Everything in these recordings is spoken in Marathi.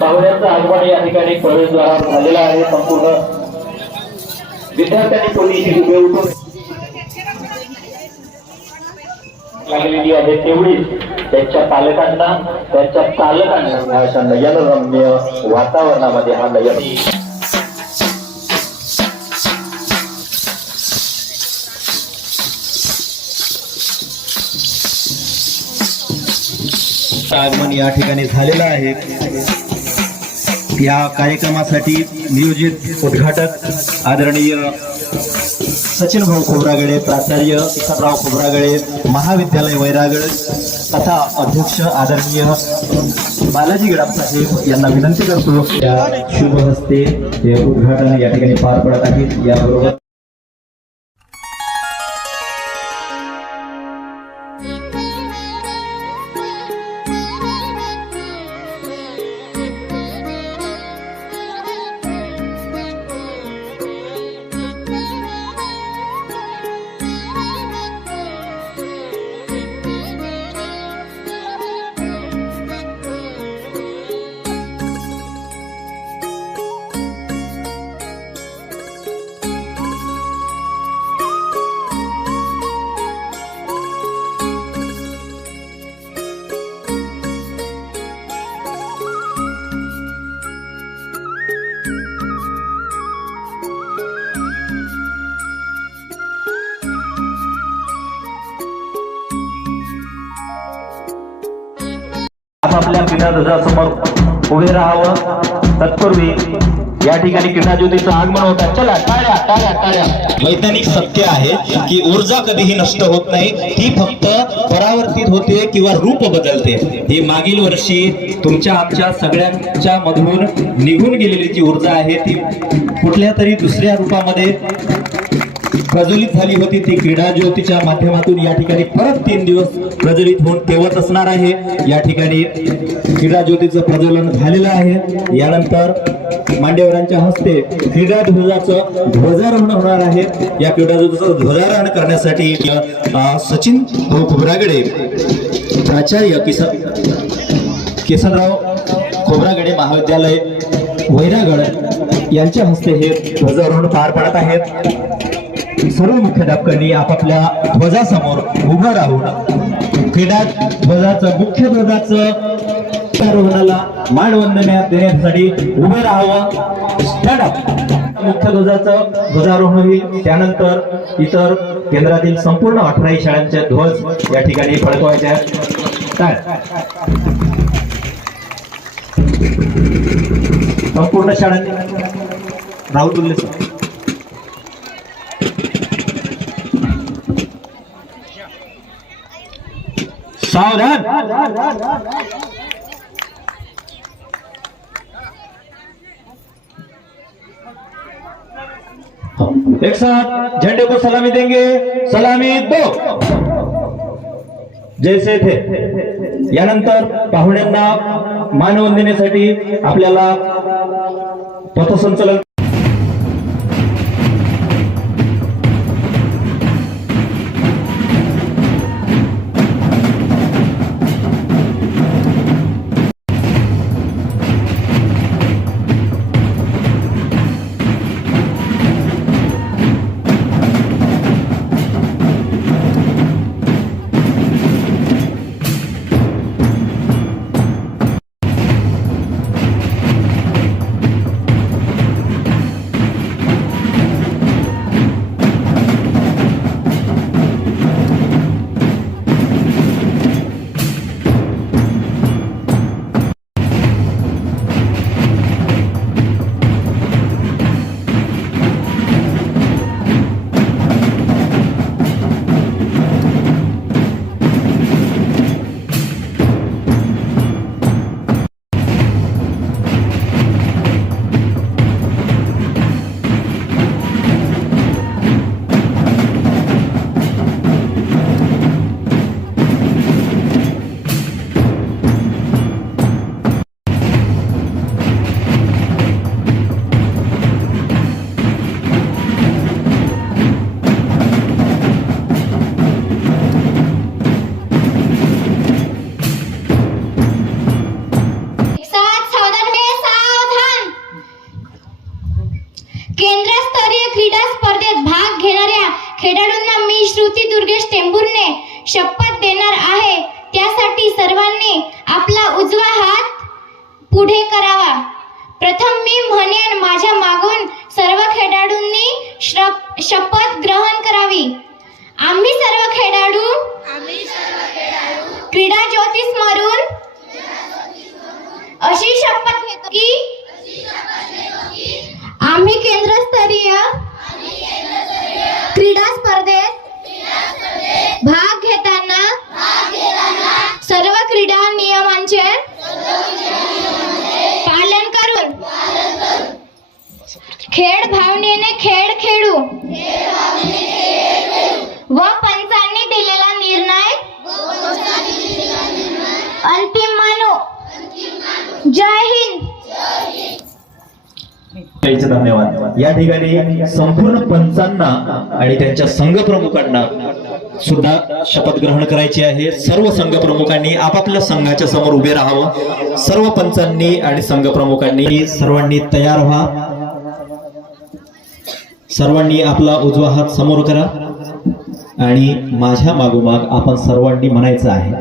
पाहुण्यांचं आगमन या ठिकाणी प्रवेशद्वारावर झालेला आहे. संपूर्ण विद्यार्थ्यांनी कोणीही उभे उठून लागलेली आहे. तेवढीच त्यांच्या पालकांना त्यांच्या चालकांना या रम्य वातावरणामध्ये हा नयन आगमन या ठिकाणी झालेलं आहे. या कार्यक्रमासाठी नियोजित उद्घाटक आदरणीय सचिन भाऊ खोबरागडे प्राचार्य किसनराव खोबरागडे महाविद्यालय वैरागड तथा अध्यक्ष आदरणीय बालाजी गडाप साहेब यांना विनंती करतो. या शुभ हस्ते उद्घाटन या ठिकाणी पार पडत आहेत याबरोबर मोठ्या ध्वजासमोर उभे राहावं. तत्पूर्वी या ठिकाणी क्रीडा ज्योतीचं आगमन होतं. चला टाळ्या टाळ्या टाळ्या. वैज्ञानिक सत्य आहे की ऊर्जा कधीही नष्ट होत नाही. ती फक्त परावर्तित होते किंवा रूप बदलते. ही मागील वर्षी तुमच्या आमच्या सगळ्यांच्या मधून निघून गेलेली जी ऊर्जा आहे ती कुठल्या तरी दुसऱ्या रूपामध्ये प्रज्वलित झाली होती. ती क्रीडा ज्योतीच्या माध्यमातून या ठिकाणी परत तीन दिवस प्रज्वलित होऊन ठेवत असणार आहे. या ठिकाणी क्रीडा ज्योतीचं प्रज्वलन झालेलं आहे. यानंतर मांडेवरांच्या हस्ते क्रीडा ध्वजाचं ध्वजारोहण होणार आहे. या क्रीडा ध्वजाचं ध्वजारोहण करण्यासाठी सचिन भाऊ खोबरागडे प्राचार्य किसन किसनराव खोबरागडे महाविद्यालय वैरागड यांच्या हस्ते हे ध्वजारोहण पार पडत आहेत. सर्व मुख्याध्यापकांनी आपापल्या ध्वजासमोर उभं राहून क्रीडा ध्वजाचं मुख्य ध्वजाचं आरोहणाला मानवंदना देण्यासाठी उभे राहावं. स्टँड अप मुख्य ध्वजाचं ध्वजारोहण होईल. त्यानंतर इतर केंद्रातील संपूर्ण अठराही शाळांचे ध्वज या ठिकाणी फडकवायचे आहेत. संपूर्ण शाळांनी. राहुल तुल्ले सर. सावधान. एक साथ झंडे को सलामी देंगे सलामी दो। जैसे थे। यानंतर पाहुण्यांना मानवंदनेसाठी आपल्याला पथसंचलन केंद्रस्तरीय क्रीडा स्पर्धेत भाग घेणाऱ्या खेळाडूंना मी श्रुती दुर्गेश टेंभुर्ने शपथ देणार आहे. त्यासाठी सर्वांनी आपला उजवा हात पुढे करावा. प्रथम मी म्हणेन माझ्या मागून सर्व खेळाडूंनी शपथ ग्रहण करावी. आम्ही सर्व खेळाडू क्रीडा ज्योती स्मरून अशी शपथ घेतो की आम्ही केंद्रस्तरीय क्रीडा स्पर्धेत भाग घेताना सर्व क्रीडा नियमांचे पालन करून खेळ भावनेने खेळ खेळू. यायचे धन्यवाद. या ठिकाणी संपूर्ण पंचांना आणि त्यांच्या संघ प्रमुखांना सुद्धा शपथ ग्रहण करायची आहे. सर्व संघ प्रमुखांनी आपापल्या संघाच्या समोर उभे राहावं. सर्व पंचांनी आणि संघ प्रमुखांनी सर्वांनी तयार व्हा. सर्वांनी आपला उजवा हात समोर करा. आणि माझ्या मागोमाग आपण सर्वांनी म्हणायचं आहे.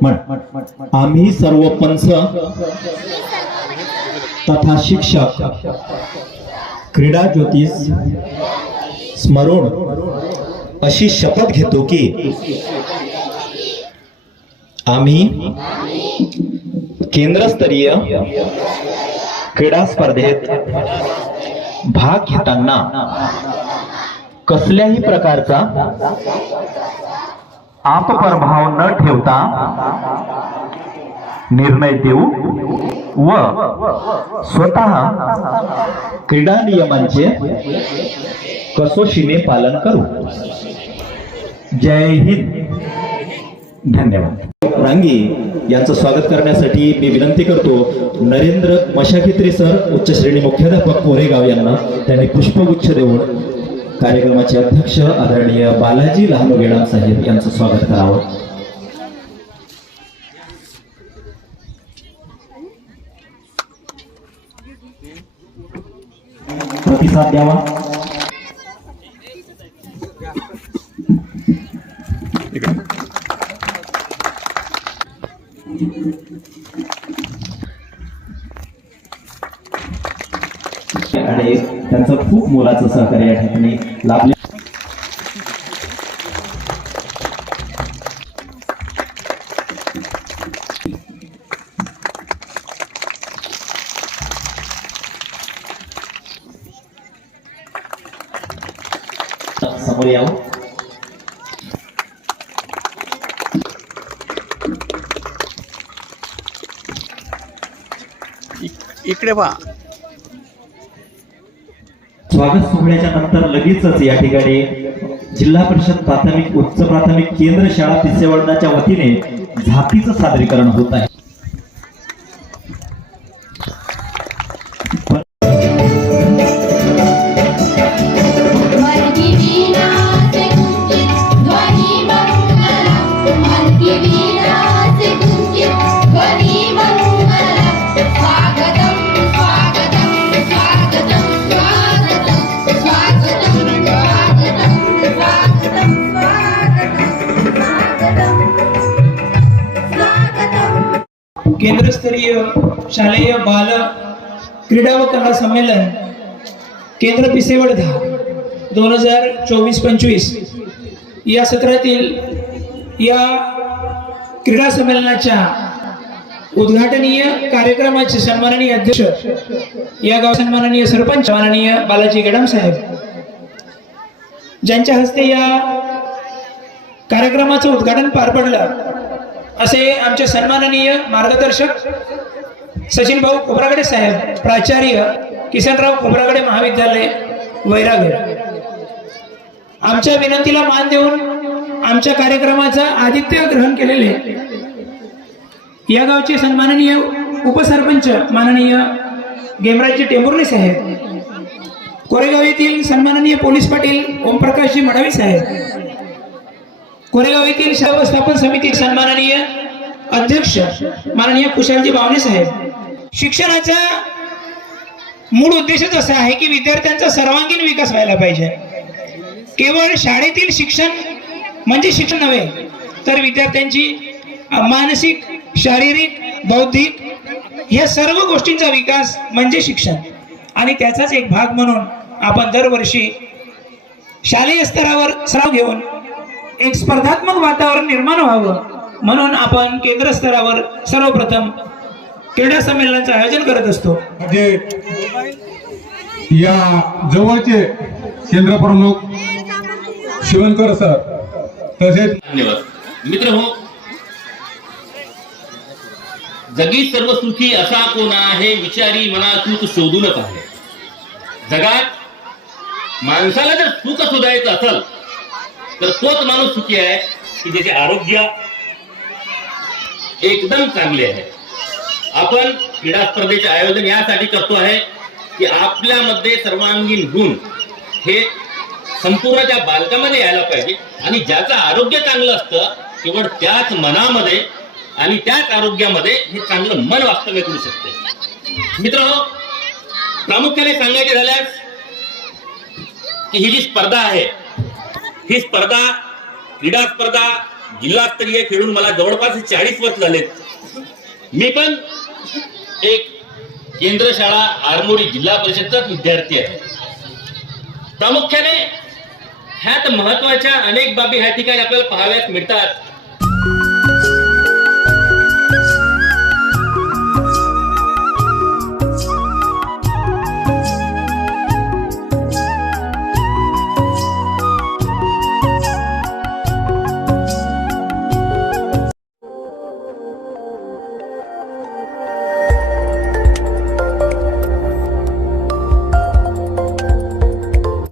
म्हण. आम्ही सर्व पंच तथा शिक्षक क्रीडा ज्योतिष स्मरण अशी शपथ घेतो की आम्ही केंद्रस्तरीय क्रीडा स्पर्धेत भाग घेताना कसल्याही प्रकारचा आपप्रभाव न ठेवता निर्णय देऊ व स्वतः क्रीडा नियमांचे कसोशीने पालन करू. जय हिंद. धन्यवाद. रांगी यांचं स्वागत करण्यासाठी मी विनंती करतो नरेंद्र मशाखित्री सर उच्च श्रेणी मुख्याध्यापक कोरेगाव यांना त्यांनी पुष्पगुच्छ देऊन कार्यक्रमाचे अध्यक्ष आदरणीय बालाजी लहानोगेडाम साहेब यांचं स्वागत करावं. प्रतिसाद द्यावा. आणि त्यांचं खूप मोलाचं सहकार्य या ठिकाणी लाभले समोर यावं इकडे पहा. स्वागत सोहळ्याच्या नंतर लगेचच या ठिकाणी जिल्हा परिषद प्राथमिक उच्च प्राथमिक केंद्र शाळा पिसेवडनाच्या वतीने झाकीचं सादरीकरण होत आहे. केंद्रस्तरीय शालेय बाल क्रीडा व कला संमेलन केंद्र पिसेवडधा दोन हजार चोवीस पंचवीस. या सत्रातील या क्रीडा संमेलनाच्या उद्घाटनीय कार्यक्रमाचे सन्माननीय अध्यक्ष या गाव सन्माननीय सरपंच माननीय बालाजी गडम साहेब. ज्यांच्या हस्ते या कार्यक्रमाचं उद्घाटन पार पडलं असे आमचे सन्माननीय मार्गदर्शक सचिन भाऊ खोबरागडे साहेब प्राचार्य किसनराव खोबरागडे महाविद्यालय वैरागड. आमच्या विनंतीला मान देऊन आमच्या कार्यक्रमाचा आदित्य ग्रहण केलेले या गावचे सन्माननीय उपसरपंच माननीय गेमराजी टेंभुर्णे साहेब कोरेगाव येथील सन्माननीय पोलीस पाटील ओमप्रकाशजी मडावी साहेब कोरेगाव येथील शाळा व्यवस्थापन समिती सन्माननीय अध्यक्ष माननीय कुशालजी बावणे साहेब. शिक्षणाचा मूळ उद्देशच असा आहे की विद्यार्थ्यांचा सर्वांगीण विकास व्हायला पाहिजे. केवळ शाळेतील शिक्षण म्हणजे शिक्षण नव्हे तर विद्यार्थ्यांची मानसिक शारीरिक बौद्धिक या सर्व गोष्टींचा विकास म्हणजे शिक्षण. आणि त्याचाच एक भाग म्हणून आपण दरवर्षी शालेय स्तरावर सराव घेऊन एक स्पर्धात्मक वातावरण निर्माण व्हावं. म्हणून आपण केंद्र स्तरावर सर्वप्रथम क्रीडा संमेलनाचं आयोजन करत असतो. म्हणजे या जवळचे केंद्र प्रमुख शिवणकर सर तसेच धन्यवाद. मित्र हो जगी सर्व सुखी असा कोण आहे विचारी मना तूच शोधूनच आहे. जगात माणसाला जर सुख शोधायचं असेल तर तोच माणूस सुखी आहे की ज्याचे आरोग्य एकदम चांगले आहे. आपण क्रीडा स्पर्धेचे आयोजन यासाठी करतो आहे की आपल्यामध्ये सर्वांगीण गुण हे संपूर्ण त्या बालकामध्ये यायला पाहिजे आणि ज्याचं आरोग्य चांगलं असतं केवळ त्याच मनामध्ये आणि त्याच आरोग्यामध्ये हे चांगलं मन वास्तव्य करू शकते. मित्र प्रामुख्याने सांगायचे झाल्यास की ही जी स्पर्धा आहे ही स्पर्धा क्रीडा स्पर्धा जिल्हास्तरीय खेळून मला जवळपास चाळीस वर्ष झालेत. मी पण एक केंद्र शाळा आरमोरी जिल्हा परिषदचाच विद्यार्थी आहे. प्रामुख्याने ह्यात महत्त्वाच्या अनेक बाबी ह्या ठिकाणी आपल्याला पाहाव्यास मिळतात.